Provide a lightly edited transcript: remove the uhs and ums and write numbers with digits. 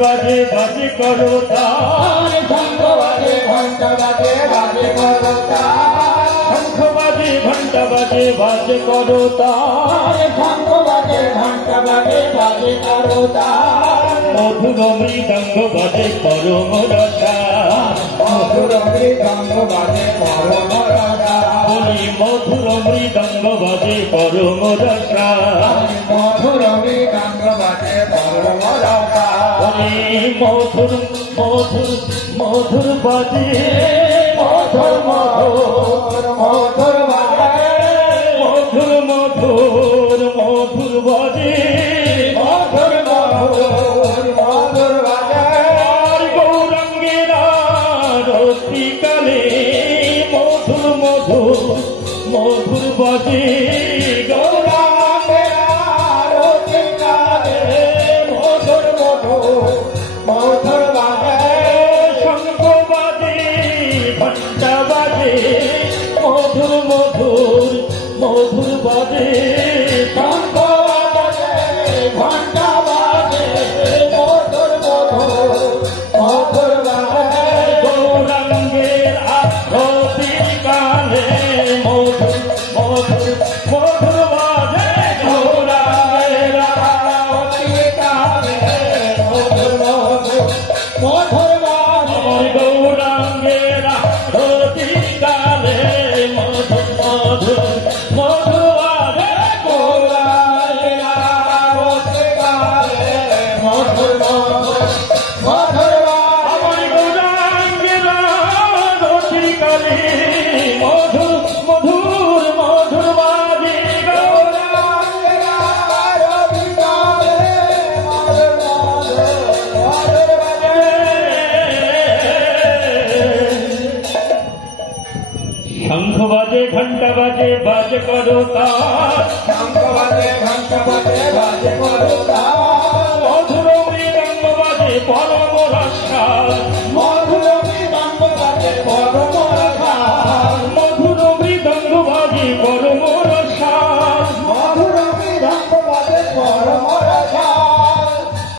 বাজে বাজে করো তার, শঙ্খ বাজে ঘন্টা বাজে বাজে করো তার, শঙ্খ বাজে ঘন্টা বাজে বাজে করো তার, শঙ্খ বাজে ঘন্টা বাজে বাজে করো তার, মধুর মৃদঙ্গ বাজে পরম রসা, মধুর মৃদঙ্গ বাজে পরম রসা, বলি মধুর মৃদঙ্গ বাজে পরম রসা, মধুর মৃদঙ্গ বাজে পরম রসা, বলি মধুর মধুর মধুর বাজে মধুর মধুর মধুর বাজে মধুর মধুর মধুর বাজে মধুর মধুর মধুর বাজে গৌরাঙ্গেরা রতিকালে মধুর মধুর মধুর বাজে গৌরাঙ্গেরা রতিকালে মধুর মধুর মধুর বাজে শঙ্খ বাজে ঘন্টা বাজে মধুর মধুর মধুর বাজে শঙ্খ বাজে ঘন্টা বাজে মধুর মধুর মধুর বাজে গৌরাঙ্গের আরতির কালে মধুর মধুর মধুর বাজে গৌরাঙ্গের আরতির কালে মধুর মধুর মধুর বাজে গৌরাঙ্গের আরতির কালে মধুর মধুর মধুর বাজে গৌরাঙ্গের আরতির কালে মধুর মধুর মধুর আমার গৌরাঙ্গের আরতির কালে মধুর মধুর মধুর বাজে গৌরাঙ্গের আরতির কালে মধুর মধুর মধুর বাজে শঙ্খ বাজে ঘন্টা বাজে বাজে করো তার, শঙ্খ বাজে